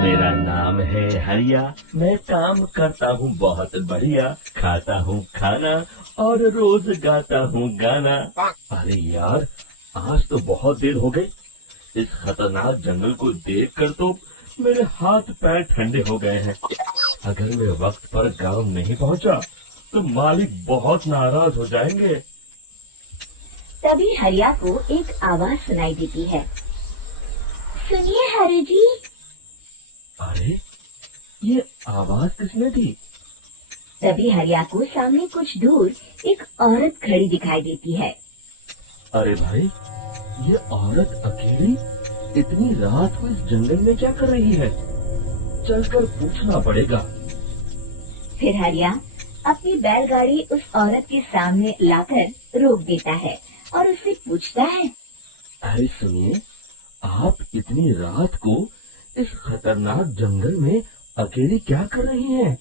मेरा नाम है हरिया, मैं काम करता हूँ बहुत बढ़िया, खाता हूँ खाना और रोज गाता हूँ गाना। अरे यार, आज तो बहुत देर हो गई। इस खतरनाक जंगल को देखकर तो मेरे हाथ पैर ठंडे हो गए हैं। अगर मैं वक्त पर गांव नहीं पहुंचा तो मालिक बहुत नाराज हो जाएंगे। तभी हरिया को एक आवाज सुनाई देती है। सुनिए हरि जी। अरे, ये आवाज किसने दी? तभी हरिया को सामने कुछ दूर एक औरत खड़ी दिखाई देती है। अरे भाई, ये औरत अकेली इतनी रात को इस जंगल में क्या कर रही है? चलकर पूछना पड़ेगा। फिर हरिया अपनी बैलगाड़ी उस औरत के सामने लाकर रोक देता है और उससे पूछता है। अरे सुनिए, आप इतनी रात को इस खतरनाक जंगल में अकेली क्या कर रही हैं?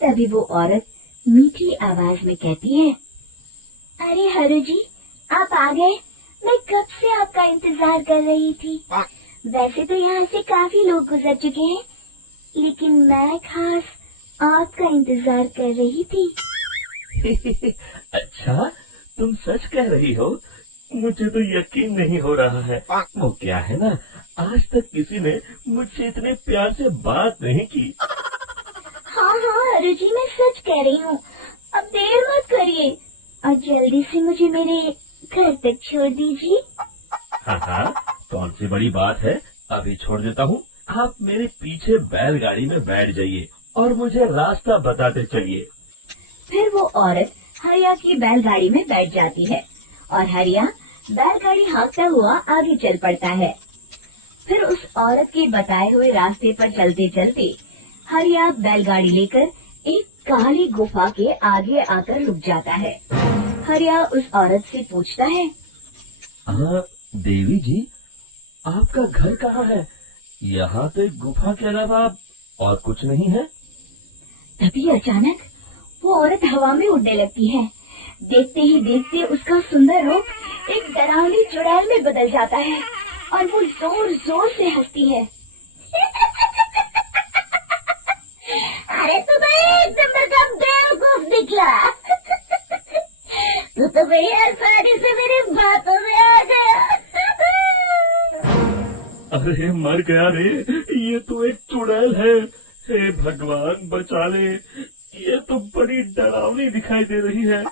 तभी वो औरत मीठी आवाज में कहती है। अरे हरु जी, आप आ गए। मैं कब से आपका इंतजार कर रही थी। वैसे तो यहाँ से काफी लोग गुजर चुके हैं, लेकिन मैं खास आपका इंतजार कर रही थी। अच्छा, तुम सच कह रही हो? मुझे तो यकीन नहीं हो रहा है। वो क्या है ना, आज तक किसी ने मुझसे इतने प्यार से बात नहीं की। हाँ हाँ हरु जी, मैं सच कह रही हूँ। अब देर मत करिए और जल्दी से मुझे मेरे घर तक छोड़ दीजिए। हाँ हाँ, कौन सी बड़ी बात है, अभी छोड़ देता हूँ। आप मेरे पीछे बैलगाड़ी में बैठ जाइए और मुझे रास्ता बताते चलिए। फिर वो औरत हरिया की बैलगाड़ी में बैठ जाती है और हरिया बैलगाड़ी हाँकता हुआ आगे चल पड़ता है। फिर उस औरत के बताए हुए रास्ते पर चलते चलते हरिया बैलगाड़ी लेकर एक काली गुफा के आगे आकर रुक जाता है। हरिया उस औरत से पूछता है। हाँ देवी जी, आपका घर कहाँ है? यहाँ तो एक गुफा के अलावा और कुछ नहीं है। तभी अचानक वो औरत हवा में उड़ने लगती है। देखते ही देखते उसका सुंदर रूप एक डरावनी चुड़ैल में बदल जाता है और वो जोर जोर से हंसती है। अरे तू तो एक नंबर का बेवकूफ निकला। तू तो मेरी आसानी से मेरी बातों में आ गया। अरे मर गया रे, ये तो एक चुड़ैल है। हे भगवान बचा ले, ये तो बड़ी डरावनी दिखाई दे रही है।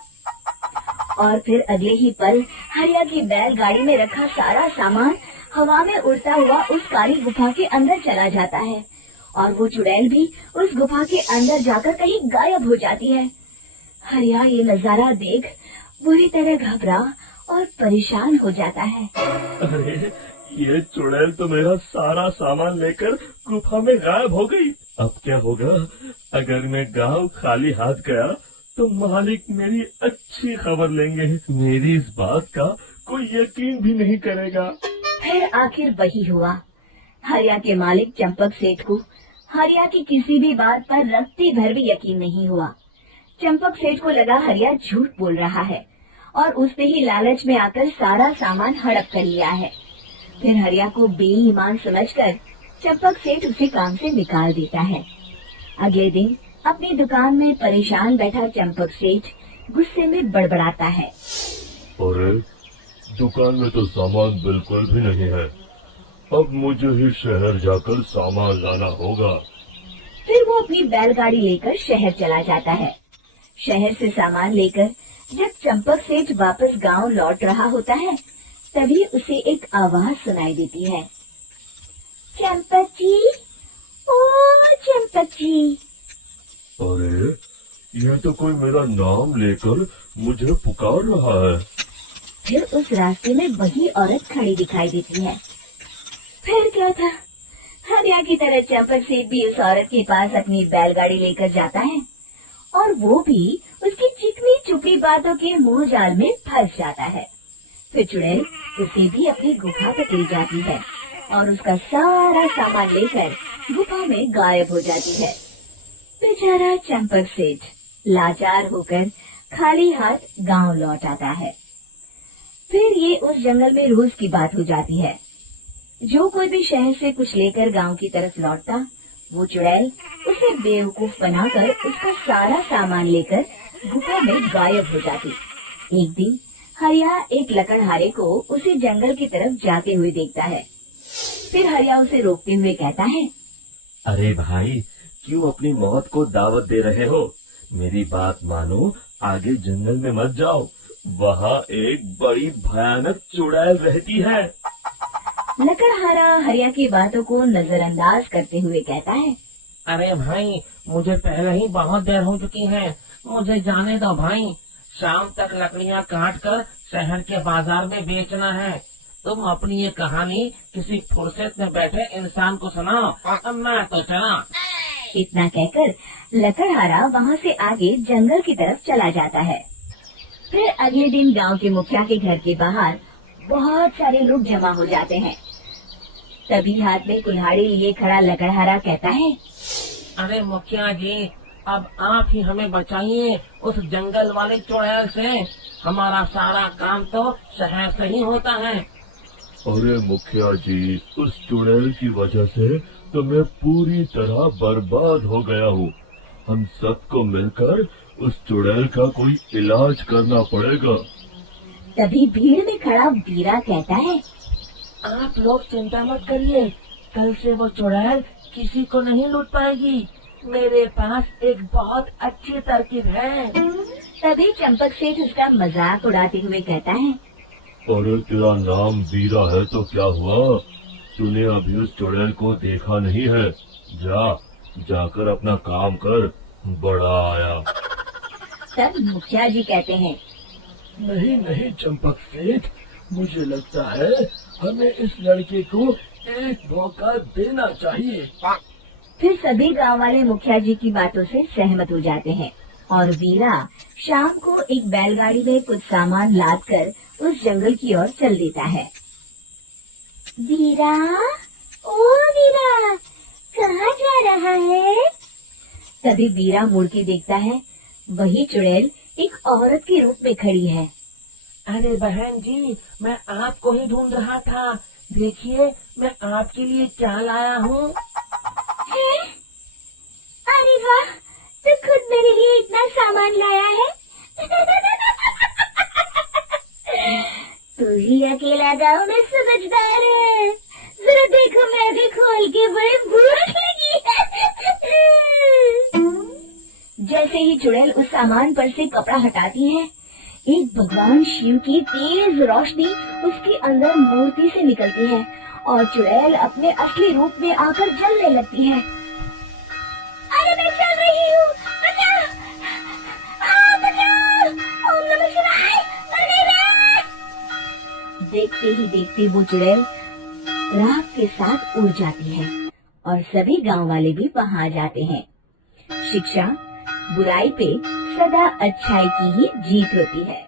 और फिर अगले ही पल हरिया की बैलगाड़ी में रखा सारा सामान हवा में उड़ता हुआ उस काली गुफा के अंदर चला जाता है और वो चुड़ैल भी उस गुफा के अंदर जाकर कहीं गायब हो जाती है। हरिया ये नजारा देख बुरी तरह घबरा और परेशान हो जाता है। अरे, ये चुड़ैल तो मेरा सारा सामान लेकर गुफा में गायब हो गई। अब क्या होगा? अगर मैं गांव खाली हाथ गया तो मालिक मेरी अच्छी खबर लेंगे। मेरी इस बात का कोई यकीन भी नहीं करेगा। फिर आखिर वही हुआ। हरिया के मालिक चंपक सेठ को हरिया की किसी भी बात पर रत्ती भर भी यकीन नहीं हुआ। चंपक सेठ को लगा हरिया झूठ बोल रहा है और उसने ही लालच में आकर सारा सामान हड़प कर लिया है। फिर हरिया को बेईमान समझकर चंपक सेठ उसे काम से निकाल देता है। अगले दिन अपनी दुकान में परेशान बैठा चंपक सेठ गुस्से में बड़बड़ाता है। अरे, दुकान में तो सामान बिल्कुल भी नहीं है। अब मुझे ही शहर जाकर सामान लाना होगा। फिर वो अपनी बैलगाड़ी लेकर शहर चला जाता है। शहर से सामान लेकर जब चंपक सेठ वापस गांव लौट रहा होता है, तभी उसे एक आवाज सुनाई देती है। चंपक जी, ओ चंपक जी। अरे, यह तो कोई मेरा नाम लेकर मुझे पुकार रहा है। फिर उस रास्ते में वही औरत खड़ी दिखाई देती है। फिर क्या था, हरिया की तरह चंपक सेठ भी उस औरत के पास अपनी बैलगाड़ी लेकर जाता है और वो भी उसकी चिकनी चुपड़ी बातों के मोह जाल में फंस जाता है। फिर चुड़ैल उसे भी अपनी गुफा तक ले जाती है और उसका सारा सामान लेकर गुफा में गायब हो जाती है। बेचारा चंपक सेठ लाचार होकर खाली हाथ गांव लौट आता है। फिर ये उस जंगल में रोज की बात हो जाती है। जो कोई भी शहर से कुछ लेकर गांव की तरफ लौटता, वो चुड़ैल उसे बेवकूफ बनाकर उसका सारा सामान लेकर गुफा में गायब हो जाती। एक दिन हरिया एक लकड़हारे को उसे जंगल की तरफ जाते हुए देखता है। फिर हरिया उसे रोकते हुए कहता है, अरे भाई, क्यों अपनी मौत को दावत दे रहे हो? मेरी बात मानो, आगे जंगल में मत जाओ। वहाँ एक बड़ी भयानक चुड़ैल रहती है। लकड़हारा हरिया की बातों को नजरअंदाज करते हुए कहता है, अरे भाई, मुझे पहले ही बहुत देर हो चुकी है, मुझे जाने दो भाई। शाम तक लकड़ियाँ काट कर शहर के बाजार में बेचना है। तुम अपनी ये कहानी किसी फुर्सत में बैठे इंसान को सुनाओ, अब मैं तो चला। इतना कहकर लकड़हारा वहाँ से आगे जंगल की तरफ चला जाता है। फिर अगले दिन गांव के मुखिया के घर के बाहर बहुत सारे लोग जमा हो जाते हैं। तभी हाथ में कुल्हाड़ी लिए खड़ा लकड़हारा कहता है, अरे मुखिया जी, अब आप ही हमें बचाइए उस जंगल वाले चुड़ैल से। हमारा सारा काम तो शहर से ही होता है। अरे मुखिया जी, उस चुड़ैल की वजह से तो मैं पूरी तरह बर्बाद हो गया हूँ। हम सबको मिलकर उस चुड़ैल का कोई इलाज करना पड़ेगा। तभी भीड़ में खड़ा वीरा कहता है, आप लोग चिंता मत करिए, कल से वो चुड़ैल किसी को नहीं लूट पाएगी। मेरे पास एक बहुत अच्छी तरकीब है। तभी चंपक सेठ उसका मजाक उड़ाते हुए कहता है, अरे तेरा नाम वीरा है तो क्या हुआ? तूने अभी उस चुड़ैल को देखा नहीं है? जाकर अपना काम कर, बड़ा आया। तब मुखिया जी कहते हैं, नहीं नहीं चंपक सेठ, मुझे लगता है हमें इस लड़के को एक मौका देना चाहिए। फिर सभी गांव वाले मुखिया जी की बातों से सहमत हो जाते हैं और वीरा शाम को एक बैलगाड़ी में कुछ सामान लाद कर उस जंगल की ओर चल देता है। वीरा, ओ वीरा, कहाँ जा रहा है? तभी वीरा मुड़ के देखता है, वही चुड़ैल एक औरत के रूप में खड़ी है। अरे बहन जी, मैं आपको ही ढूंढ रहा था। देखिए, मैं आपके लिए क्या लाया हूँ। अरे वाह, तू खुद मेरे लिए इतना सामान लाया है। तू ही अकेला गाँव में समझदार है। जरा देखो, मैं भी खोल के बड़ी भूख लगी है। जैसे ही चुड़ैल उस सामान पर से कपड़ा हटाती है, एक भगवान शिव की तेज रोशनी उसके अंदर मूर्ति से निकलती है और चुड़ैल अपने असली रूप में आकर जलने लगती है। अरे मैं चल रही हूँ, बचाओ! बचाओ! ओम नमः शिवाय! अरे! देखते ही देखते वो चुड़ैल राख के साथ उड़ जाती है और सभी गांव वाले भी वहां जाते हैं। शिक्षा बुराई पे सदा अच्छाई की ही जीत होती है।